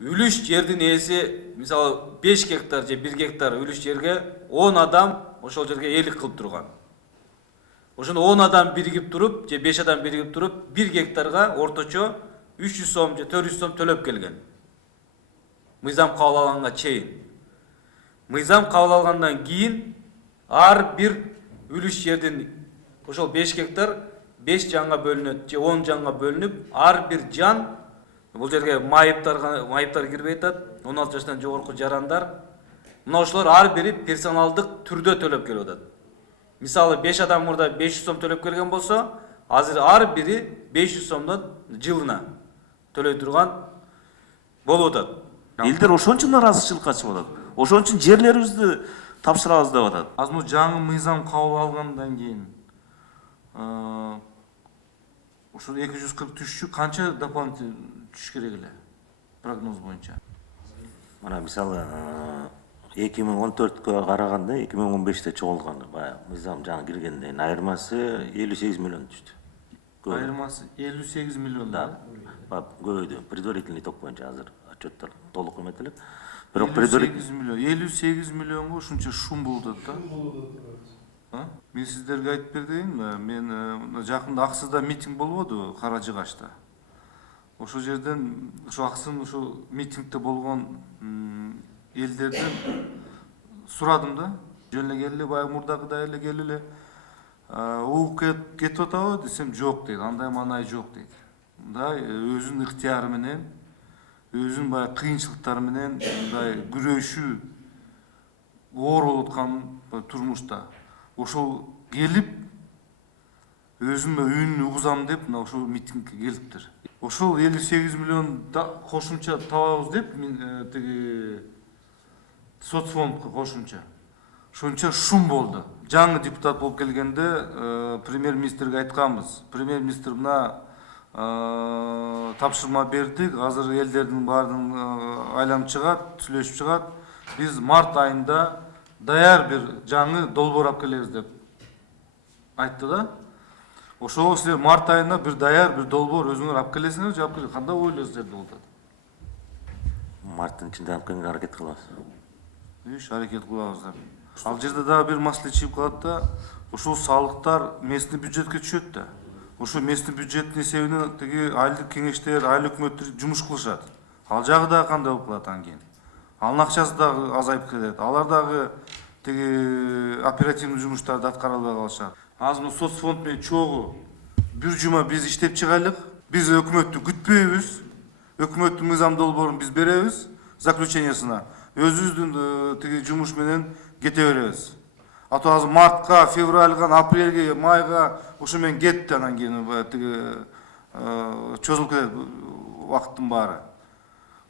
үлүш жердин ээси мисалы 5 гектар же 1 гектар үлүш жерге 10 адам ошол жерге ээлик кылып турган. Ошондо 10 адам биригип туруп же 5 адам биригип туруп 1 гектарга орточо 300 сом же 400 сом төлөп келген. Мыйзам кабыл алганга чейин. Мыйзам кабыл алгандан кийин ар бир үлүш жердин ошол 5 гектар 5 жанга бөлүнөт же 10 жанга бөлүнүп, ар бир жан бул жерге майыптар кирбей атат, 16 жаштан жогорку жарандар. Мына ошолор ар бири персоналдык түрдө төлөп келип атат. Мисалы 5 адам мурда 500 сом төлөп келген болсо, азыр ар бири 500 сомдон жылына төлөй турган болуп атат. Элдер ошон үчүн наразычылыкка чыгып атат. Ошон үчүн жерлерибизди тапшырабыз деп атат. Азыр жаңы мыйзам кабыл алгандан кийин ошо 243 канча дополнительный түшүш керек эле прогноз боюнча? Мына мисалы 2014кө караганда 2015те чогулган баягы мыйзам жаңы киргенден кийин айырмасы 58 миллион түштү. Айырмасы 58 миллион да? Көбөйдү. Предварительный итог боюнча азыр отчеттор толук эметилип. 58 миллион. 58 миллионго ушунча шум болуп атат да? Мен сиздерге айтып берейин, мен жакында Аксыда митинг болбоду, Каражыгачта. Ошол жерден ошо Аксын ошо митингде болгон элдерден сурадым да. Жөн эле келе, баягы мурдагыдай эле келе. Угуп кетип атабы десем, жок дейт. Андай манай жок дейт. Мындай өзүнүн ыктыяры менен, өзүнүн баягы кыйынчылыктары менен мындай күрөшүү оор болуп аткан турмушта. Ошол келип өзүмө үнүн угузам деп мына ошол митингге келиптир. Ошол 58 миллион кошумча табабыз деп мен тиги соцфондко кошумча. Ошонча шум болду. Жаңы депутат болуп келгенде премьер-министрге айтканбыз. Премьер-министр мына тапшырма бердик, азыр элдердин баардыгын айланып чыгат, сүйлөшүп чыгат. Биз март айында даяр бир жаңы долбоор алып келебиз деп айтты да. Ошого силер март айында бир даяр бир долбоор өзүңөр алып келесиңер, же алып келесиңер? Кандай ойлойсуңар деп атат? Марттын ичинде алып келүүгө аракет кылабыз. Аракет кылабыз деп. Ал жерде дагы бир маселе чыгып калат да, ошол салыктар местный бюджетке түшөт да. Ошо местный бюджеттин эсебинен тиги айылдык кеңештер, айыл өкмөттөр жумуш кылышат. Ал жагы дагы кандай болуп калат анан кийин? Анын акчасы дагы азайып кетет. Алар дагы тиги оперативный жумуштарды аткара албай калышат. Азыр соцфонд менен чогуу бир жума биз иштеп чыгайлык. Биз өкмөттү күтпөйбүз. Өкмөттүн мыйзам долбоорун биз беребиз заключениясына. Өзүбүздүн тиги жумуш менен кете беребиз. Ато азыр мартка, февралга, апрелге, майга ошо менен кетти, анан кийин тиги чозулуп кетет убакыттын баары.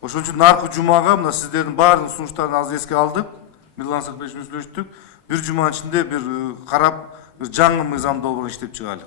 Ошон үчүн наркы жумага мына сиздердин баардык сунуштарын азыр эске алдык. Мирлан Сакбаевич сүйлөштүк. Бир жуманын ичинде бир карап, бир жаңы мыйзам долбоорун иштеп чыгайлык.